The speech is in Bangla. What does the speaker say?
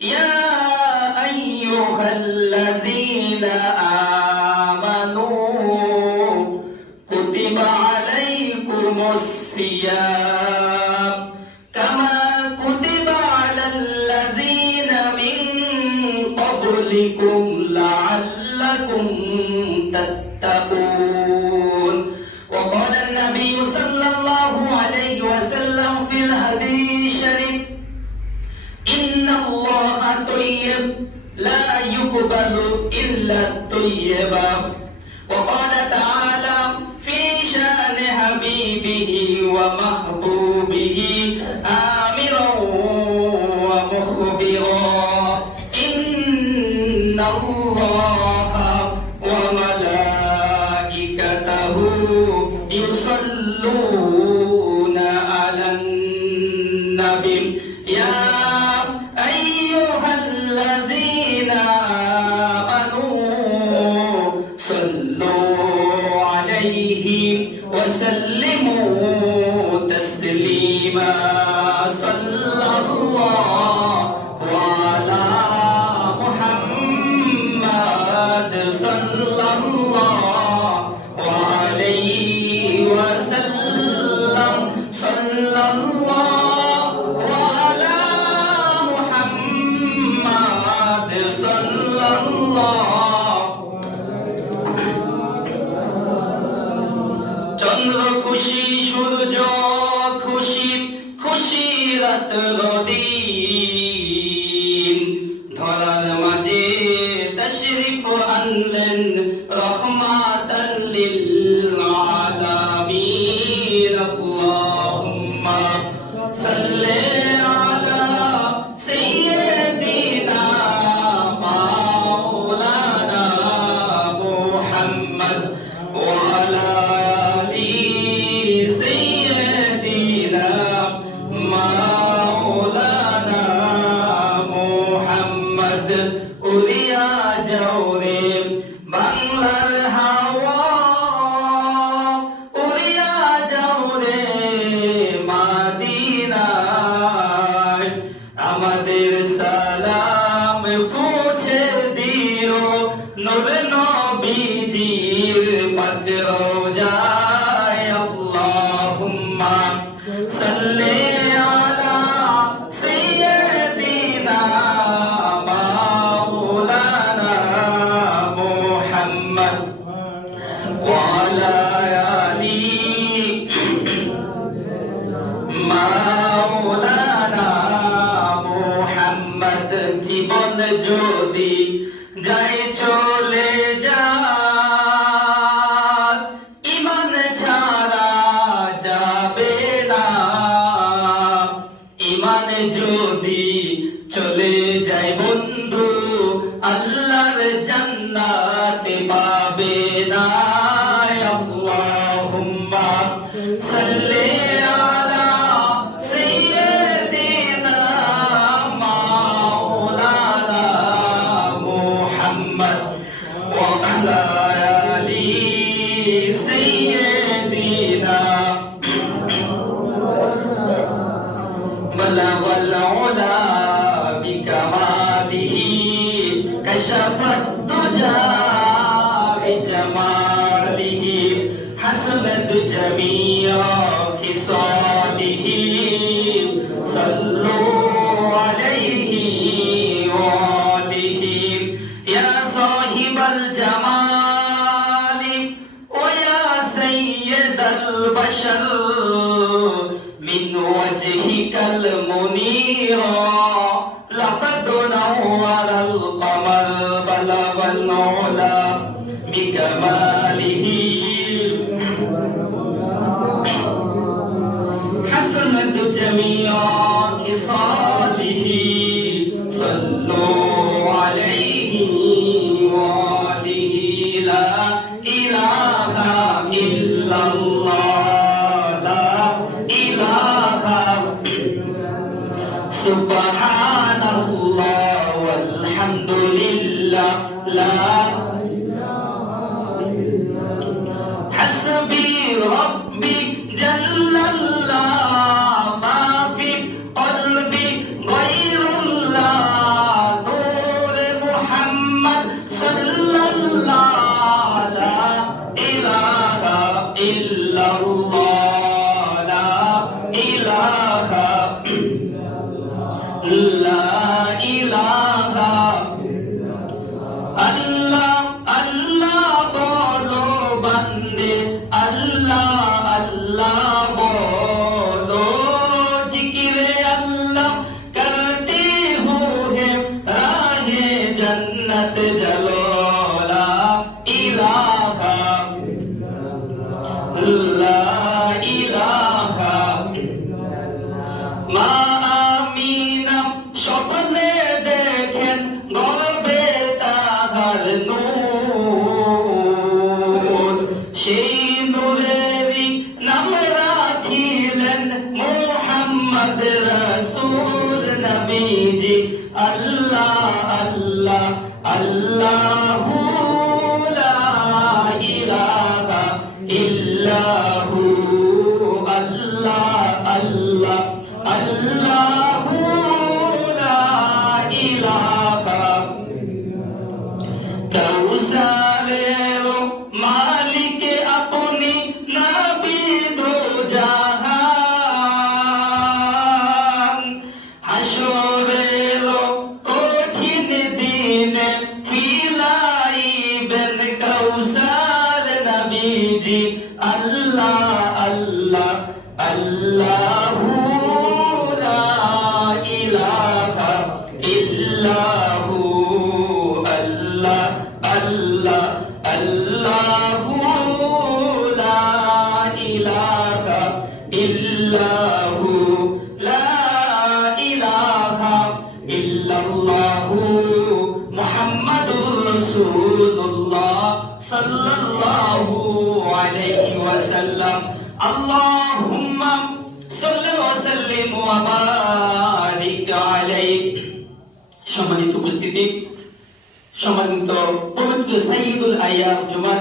يا أيها الذين آمنوا كتب عليكم الصيام كما كتب على الذين من قبلكم لعلكم تتقون. وقال النبي صلى الله عليه وسلم في الحديث الشريف إن الله طيب لا يقبل إلا الطيبا. وقال تعالى في شأن حبيبه ومحبوبه آمرا ومخبرا إن الله وملائكته يصلون على النبي يا أيها الذين آمنوا صلوا عليه وسلموا تسليما. صلى الله على محمد صلى الله عليه وسلم. صلى الله على محمد صلى الله. চন্দ্র খুশি সূর্য খুশি খুশি রাত্র দিন ধরার মাঝে তশরিফ আনলেন রহমাতাল লিল আলামিন। আল্লাহুম্মা সাল্লি আলা সাইয়্যিদিনা মাওলানা মুহাম্মদ ওয়া আলা আলি সাইয়্যিদিনা মাওলানা মুহাম্মদ। উড়িয়া যাও রে বাংলার হাওয়া, উড়িয়া যাও রে মাদিনায়, আমাদের সালাম পৌঁছে দিও নূর নবীজির পাক রওজায়। আল্লাহুম্মা সাল্লি আলা সাইয়্যিদিনা মাওলানা মুহাম্মদ ওয়া আলা আলি মাওলানা মুহাম্মদ। জীবন যদি যায় চলে যায় ঈমান ছাড়া যাবে না, ঈমান যদি চলে যায় বন্ধু আল্লাহর জান্নাত পাবে না। আল্লাহুম্মা সাল্লি আলা সাইয়্যিদিনা মাওলানা মুহাম্মদ ওয়া আলা আলি সাইয়্যিদিনা। বলাগাল উলা বিকামালিহি কাশাফাত দুজা বিজামালিহি হাসানাত জামিয়া খিসালিহি। সাল্লু আলাইহি ওয়া আলিহি ইয়া সাহিবাল জামালি ওয়া ইয়া সাইয়্যিদাল বাশর মিন ওয়াজহিকাল মুনীরা লাকাদ নাওয়ারাল কমার বালাগাল উলা বিকামালিহি হাসানাত জামিয়া খিসালিহি। সাল্লু আলাইহি ওয়া আলিহি লা ইলাহা ইল্লাল্লাহ লা ইলাহা সুবহানাল্লাহ ওয়ালহামদুলিল্লাহ লা হাসবি রব্বি জাল্লাল্লাহ মা ফি কলবি গায়রুল্লাহ জান্নাত জালো লা ইলাহা লা ইলাহা মা আমিনা স্বপ্নে দেখেন গর্বে তাহার নূর সেই নূরেরই নাম রাখিলেন মুহাম্মদ রাসূল নবীজি আল্লাহ আল্লাহ আল্লাহু লা ইলাহা ইল্লাহু আল্লাহ আল্লাহ আল্লাহু লা ইলাহা কাউসারের মালিক আপনি নবী দো জাহান হাসরের কঠিন দিনে পিলাইবেন কাউসার নবীজি আল্লাহ আল্লাহ আল্লাহু লা ইলাহা ইল্লাহু আল্লাহ আল্লাহ আল্লাহু লা ইলাহা ইল্লাহু লা ইলাহা ইল্লাল্লাহু মুহাম্মাদুর রাসূলুল্লাহ সাল্লাল্লাহু আলাইহি ওয়াসাল্লাম আল্লাহুম্মা সাল্লি ওয়া সাল্লিম ওয়া বারিক আলাইহি। সম্মানিত উপস্থিতি, সম্মানিত পবিত্র সাইয়্যিদুল আইয়াম জুমা